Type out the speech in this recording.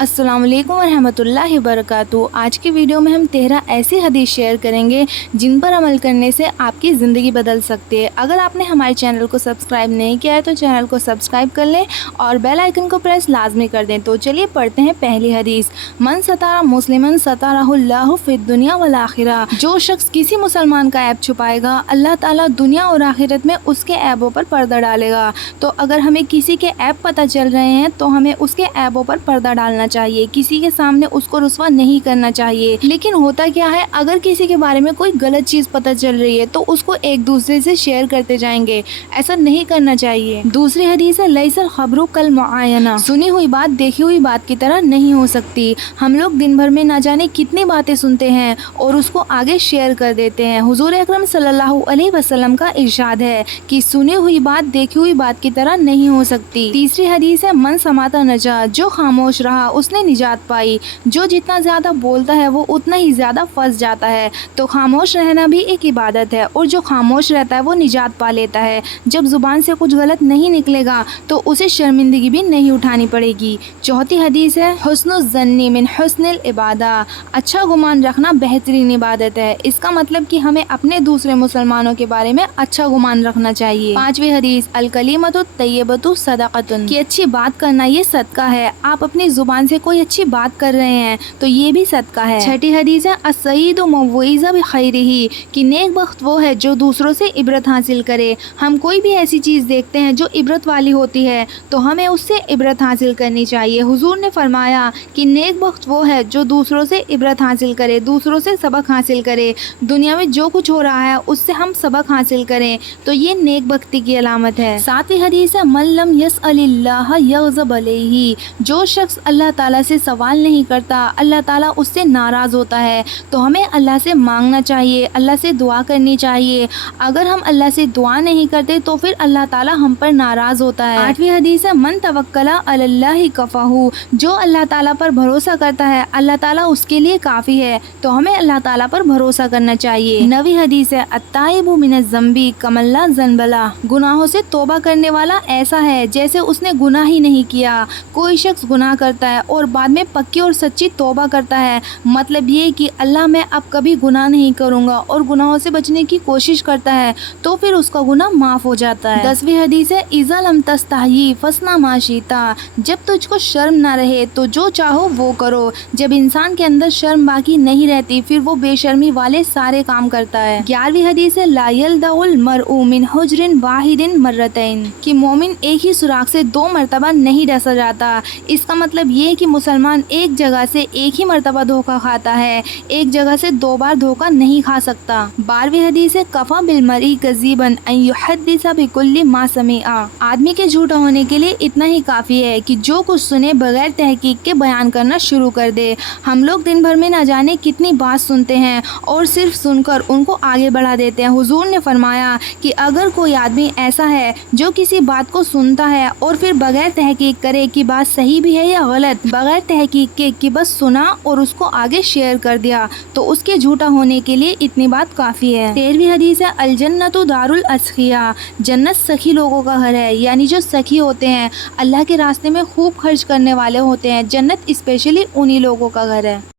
अस्सलाम वालेकुम वरहमतुल्लाहि वबरकातुहू। आज की वीडियो में हम 13 ऐसी हदीस शेयर करेंगे जिन पर अमल करने से आपकी ज़िंदगी बदल सकती है। अगर आपने हमारे चैनल को सब्सक्राइब नहीं किया है तो चैनल को सब्सक्राइब कर लें और बेल आइकन को प्रेस लाजमी कर दें। तो चलिए पढ़ते हैं पहली हदीस। मन सतारा मुस्लिमन सतारहुल्लाहु फिद दुनिया वल आखिरा। जो शख्स किसी मुसलमान का ऐब छुपाएगा, अल्लाह ताला दुनिया और आखिरत में उसके ऐबों पर पर्दा डालेगा। तो अगर हमें किसी के ऐब पता चल रहे हैं तो हमें उसके ऐबों पर पर्दा डालना चाहिए, किसी के सामने उसको रुस्वा नहीं करना चाहिए। लेकिन होता क्या है, अगर किसी के बारे में कोई गलत चीज पता चल रही है तो उसको एक दूसरे से शेयर करते जाएंगे, ऐसा नहीं करना चाहिए। दूसरी हदीस है लैसल खबरू कल मुआयना। सुनी हुई बात देखी हुई बात की तरह नहीं हो सकती। हम लोग दिन भर में ना जाने कितनी बातें सुनते हैं और उसको आगे शेयर कर देते हैं। हुजूर अकरम सल्लल्लाहु अलैहि वसल्लम का इरशाद है कि सुनी हुई बात देखी हुई बात की तरह नहीं हो सकती। तीसरी हदीस है मन समाता नजा। जो खामोश रहा उसने निजात पाई। जो जितना ज्यादा बोलता है वो उतना ही ज्यादा फंस जाता है। तो खामोश रहना भी एक इबादत है और जो खामोश रहता है वो निजात पा लेता है। जब जुबान से कुछ गलत नहीं निकलेगा तो उसे शर्मिंदगी भी नहीं उठानी पड़ेगी। चौथी हदीस है हुस्नुल ज़न्नी मिन हुस्निल इबादा। अच्छा गुमान रखना बेहतरीन इबादत है। इसका मतलब कि हमें अपने दूसरे मुसलमानों के बारे में अच्छा गुमान रखना चाहिए। पांचवी हदीस अल कलीमतु तय्यबतु सदक़तुन। कि अच्छी बात करना ये सदका है। आप अपनी जुबान से कोई अच्छी बात कर रहे हैं तो ये भी सदका है। छठी हदीस है अस्सईदु मवइज़ा बिखैरिही। कि नेक बख्त वो है जो दूसरों से इबरत हासिल करे। हम कोई भी ऐसी चीज़ देखते हैं जो इबरत वाली होती है तो हमें उससे इबरत हासिल करनी चाहिए। हुजूर ने फरमाया कि नेक बख्त वो है जो दूसरों से इबरत हासिल करे, दूसरों से सबक हासिल करे। दुनिया में जो कुछ हो रहा है उससे हम सबक हासिल करें तो ये नेक बख्ती की अलामत है। सातवीं हदीस है मन लम यसअलिल्लाह यग़ज़ब अलैहि। जो शख्स अल्लाह ताला से सवाल नहीं करता, अल्लाह ताला उससे नाराज़ होता है। तो हमें अल्लाह से मांगना चाहिए, अल्लाह से दुआ करनी चाहिए। अगर हम अल्लाह से दुआ नहीं करते तो फिर अल्लाह ताला हम पर नाराज़ होता है। आठवीं हदीस है मन तवक्कला अलल्लाहि कफ़ाहू। जो अल्लाह ताला पर भरोसा करता है अल्लाह ताला उसके लिए काफ़ी है। तो हमें अल्लाह ताला पर भरोसा करना चाहिए। नवीं हदीस है अत्ताइबु मिनज़ ज़ंबी कमल्ला ज़नबला। गुनाहों से तौबा करने वाला ऐसा है जैसे उसने गुनाह ही नहीं किया। कोई शख्स गुनाह करता है और बाद में पक्की और सच्ची तौबा करता है, मतलब ये कि अल्लाह मैं अब कभी गुनाह नहीं करूँगा, और गुनाहों से बचने की कोशिश करता है तो फिर उसका गुनाह माफ़ हो जाता है। 10वीं हदीस है इज़ा लम तस्तही फस्ना मा शीता। जब तुझको शर्म ना रहे तो जो चाहो वो करो। जब इंसान के अंदर शर्म बाकी नहीं रहती फिर वो बेशर्मी वाले सारे काम करता है। 11वीं हदीस है ला यल्दउल मरउ मिन हुज्रिन वाहिदिन मर्रतैन। कि मोमिन एक ही सुराख से 2 मरतबा नहीं डसा जाता। इसका मतलब ये कि मुसलमान एक जगह से एक ही मरतबा धोखा खाता है, एक जगह से 2 बार धोखा नहीं खा सकता। 12वीं हदीस है कफ़ा बिल मरी कज़ीबन अन युहद्दिसा बिकुल्ली मा समिआ। आदमी के झूठा होने के लिए इतना ही काफ़ी है कि जो कुछ सुने बगैर तहकीक के बयान करना शुरू कर दे। हम लोग दिन भर में ना जाने कितनी बात सुनते हैं और सिर्फ सुनकर उनको आगे बढ़ा देते हैं। हुजूर ने फरमाया कि अगर कोई आदमी ऐसा है जो किसी बात को सुनता है और फिर बगैर तहकीक करे कि बात सही भी है या गलत, बगैर तहकीक के कि बस सुना और उसको आगे शेयर कर दिया, तो उसके झूठा होने के लिए इतनी बात काफ़ी है। 13वीं हदीस है अल जन्नतु दारुल अस्खिया। जन्नत सखी लोगों का घर है, यानी जो सखी होते हैं, अल्लाह के रास्ते में खूब खर्च करने वाले होते हैं। जन्नत स्पेशली उन्हीं लोगों का घर है।